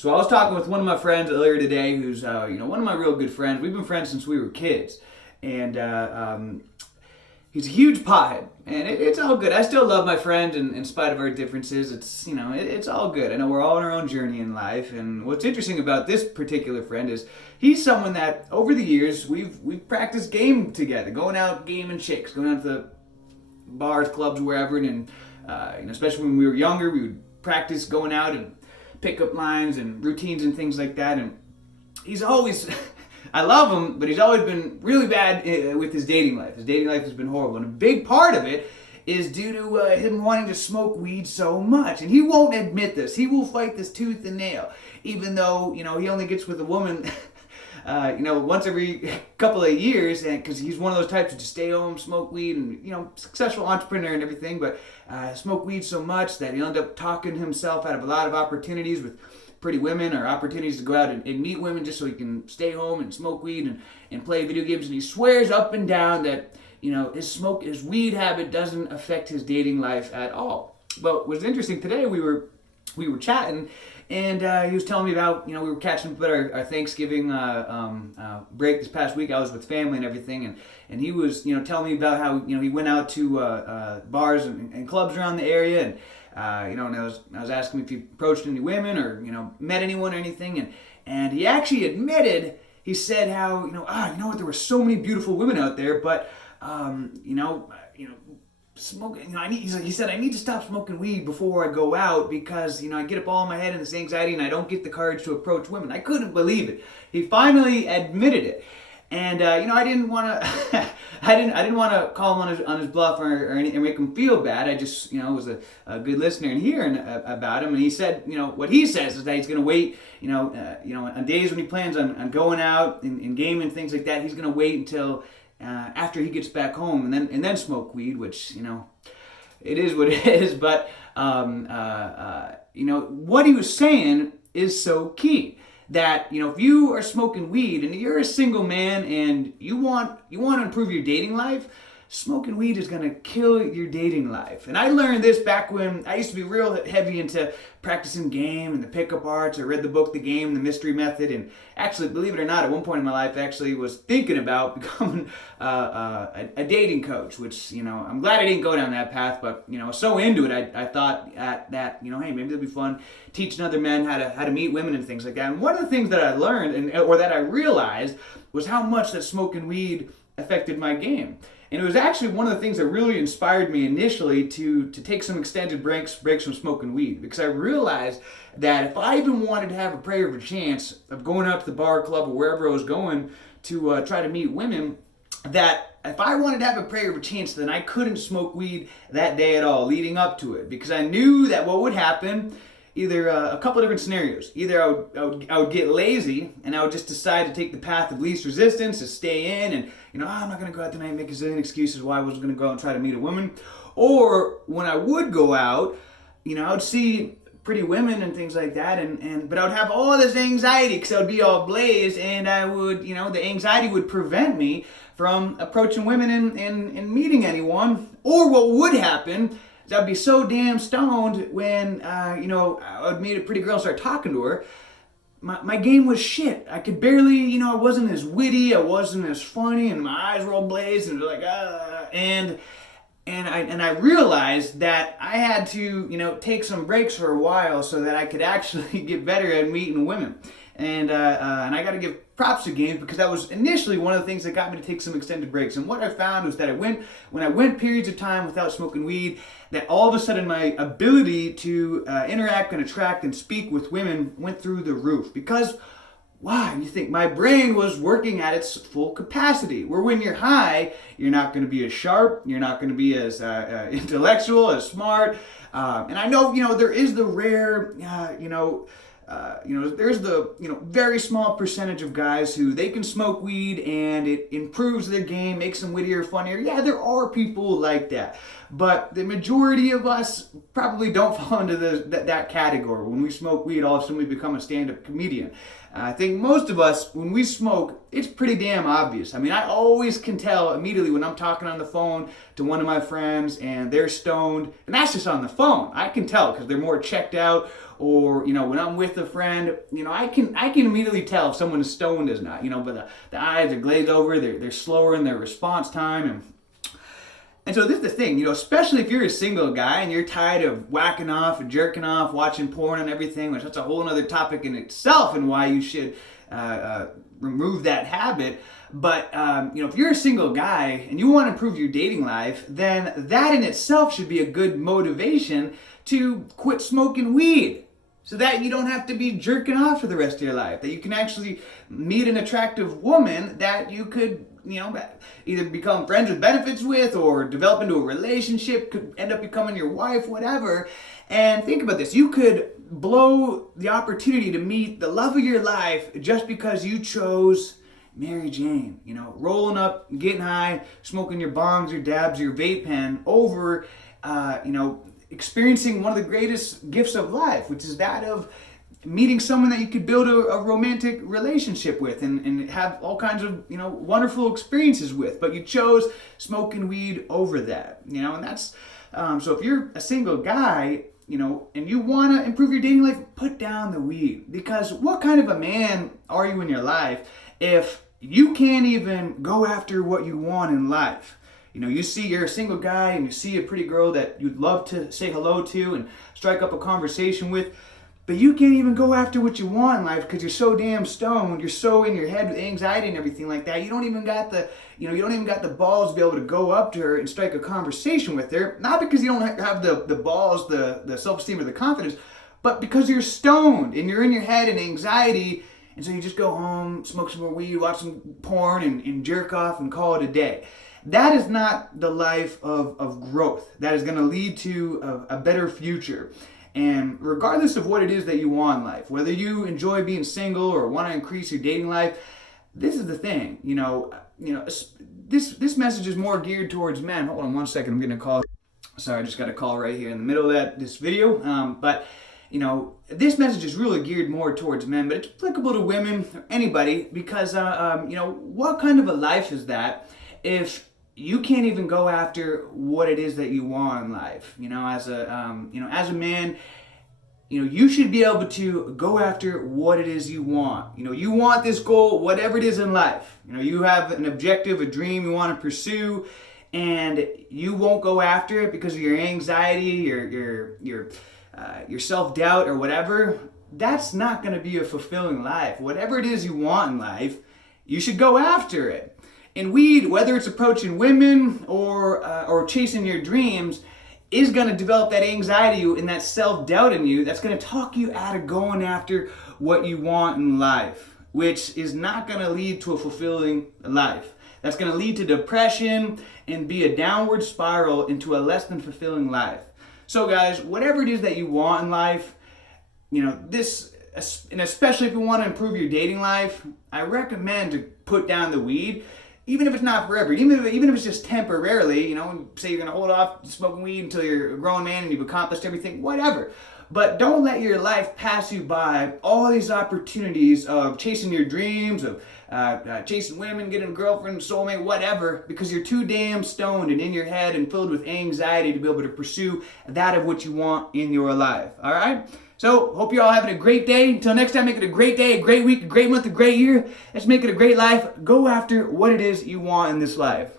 So I was talking with one of my friends earlier today, who's one of my real good friends. We've been friends since we were kids, and he's a huge pothead, and it's all good. I still love my friend, in spite of our differences. It's all good. I know we're all on our own journey in life, and what's interesting about this particular friend is he's someone that over the years we've practiced game together, going out gaming chicks, going out to the bars, clubs, wherever, and especially when we were younger, we would practice going out and pickup lines and routines and things like that. And he's always, I love him, but he's always been really bad with his dating life. His dating life has been horrible, and a big part of it is due to him wanting to smoke weed so much. And he won't admit this. He will fight this tooth and nail, even though he only gets with a woman once every couple of years, and because he's one of those types to just stay home, smoke weed, and successful entrepreneur and everything, but smoke weed so much that he'll end up talking himself out of a lot of opportunities with pretty women, or opportunities to go out and meet women just so he can stay home and smoke weed and play video games. And he swears up and down that his weed habit doesn't affect his dating life at all. But what's interesting, today we were chatting, and he was telling me about, we were catching up at our Thanksgiving break this past week. I was with family and everything, and he was, telling me about how, he went out to bars and clubs around the area, and and I was asking him if he approached any women or, met anyone or anything, and he actually admitted, he said how, there were so many beautiful women out there, but, smoking, he said, I need to stop smoking weed before I go out because, I get up all in my head and this anxiety and I don't get the courage to approach women. I couldn't believe it. He finally admitted it. And, I didn't want to, I didn't want to call him on his bluff or make him feel bad. I just, was a good listener and hearing about him. And he said, what he says is that he's going to wait, on days when he plans on going out and gaming and things like that, he's going to wait until after he gets back home and then smoke weed, which, it is what it is. But, what he was saying is so key. That, if you are smoking weed and you're a single man and you want to improve your dating life, smoking weed is going to kill your dating life. And I learned this back when I used to be real heavy into practicing game and the pickup arts. I read the book, The Game, The Mystery Method, and actually, believe it or not, at one point in my life, I actually was thinking about becoming a dating coach, which, I'm glad I didn't go down that path, but, so into it, I thought that, hey, maybe it'll be fun teaching other men how to meet women and things like that. And one of the things that I learned, or that I realized, was how much that smoking weed affected my game. And it was actually one of the things that really inspired me initially to take some extended breaks from smoking weed. Because I realized that if I even wanted to have a prayer of a chance of going out to the bar, club, or wherever I was going to try to meet women, that if I wanted to have a prayer of a chance, then I couldn't smoke weed that day at all leading up to it. Because I knew that what would happen, either a couple of different scenarios. Either I would get lazy and I would just decide to take the path of least resistance, to stay in and, I'm not going to go out tonight and make a zillion excuses why I wasn't going to go out and try to meet a woman. Or when I would go out, I would see pretty women and things like that, but I would have all this anxiety because I would be all blazed, and I would, the anxiety would prevent me from approaching women and meeting anyone. Or what would happen, I'd be so damn stoned when, I would meet a pretty girl and start talking to her. My game was shit. I could barely, I wasn't as witty, I wasn't as funny, and my eyes were all blazed, and like, and I realized that I had to, take some breaks for a while so that I could actually get better at meeting women. And I got to give props to games because that was initially one of the things that got me to take some extended breaks. And what I found was that when I went periods of time without smoking weed, that all of a sudden my ability to interact and attract and speak with women went through the roof. Because, why? You think my brain was working at its full capacity. Where when you're high, you're not going to be as sharp, you're not going to be as intellectual, as smart. And I know, there is the rare, there's the very small percentage of guys who they can smoke weed and it improves their game, makes them wittier, funnier. Yeah, there are people like that, but the majority of us probably don't fall into that category. When we smoke weed, all of a sudden we become a stand-up comedian. I think most of us, when we smoke, it's pretty damn obvious. I mean, I always can tell immediately when I'm talking on the phone to one of my friends and they're stoned, and that's just on the phone. I can tell because they're more checked out, or when I'm with a friend, I can immediately tell if someone is stoned is not. But the eyes are glazed over, they're slower in their response time, and so this is the thing, especially if you're a single guy and you're tired of whacking off and jerking off, watching porn and everything, which that's a whole other topic in itself and why you should remove that habit. But if you're a single guy and you want to improve your dating life, then that in itself should be a good motivation to quit smoking weed, so that you don't have to be jerking off for the rest of your life. That you can actually meet an attractive woman that you could, either become friends with benefits with, or develop into a relationship, could end up becoming your wife, whatever. And think about this. You could blow the opportunity to meet the love of your life just because you chose Mary Jane, rolling up, getting high, smoking your bongs, your dabs, your vape pen over, experiencing one of the greatest gifts of life, which is that of meeting someone that you could build a romantic relationship with and have all kinds of, wonderful experiences with. But you chose smoking weed over that, and that's, so if you're a single guy, and you want to improve your dating life, put down the weed. Because what kind of a man are you in your life if you can't even go after what you want in life? You're a single guy and you see a pretty girl that you'd love to say hello to and strike up a conversation with, but you can't even go after what you want in life because you're so damn stoned, you're so in your head with anxiety and everything like that. You don't even got the balls to be able to go up to her and strike a conversation with her. Not because you don't have the balls, the self-esteem or the confidence, but because you're stoned and you're in your head and anxiety. And so you just go home, smoke some more weed, watch some porn, and jerk off and call it a day. That is not the life of growth. That is going to lead to a better future. And regardless of what it is that you want in life, whether you enjoy being single or want to increase your dating life, this is the thing. This message is more geared towards men. Hold on one second, I'm getting a call. Sorry, I just got a call right here in the middle of this video. But this message is really geared more towards men, but it's applicable to women, anybody, because, what kind of a life is that if you can't even go after what it is that you want in life? As a man, you should be able to go after what it is you want. You want this goal, whatever it is in life. You have an objective, a dream you want to pursue, and you won't go after it because of your anxiety, your self-doubt or whatever. That's not going to be a fulfilling life. Whatever it is you want in life, you should go after it. And weed, whether it's approaching women or chasing your dreams, is going to develop that anxiety and that self-doubt in you that's going to talk you out of going after what you want in life, which is not going to lead to a fulfilling life. That's going to lead to depression and be a downward spiral into a less than fulfilling life. So guys, whatever it is that you want in life, this, and especially if you want to improve your dating life, I recommend to put down the weed. Even if it's not forever, even if it's just temporarily, say you're going to hold off smoking weed until you're a grown man and you've accomplished everything, whatever. But don't let your life pass you by all these opportunities of chasing your dreams, of chasing women, getting a girlfriend, soulmate, whatever, because you're too damn stoned and in your head and filled with anxiety to be able to pursue that of what you want in your life. All right? So, hope you're all having a great day. Until next time, make it a great day, a great week, a great month, a great year. Let's make it a great life. Go after what it is you want in this life.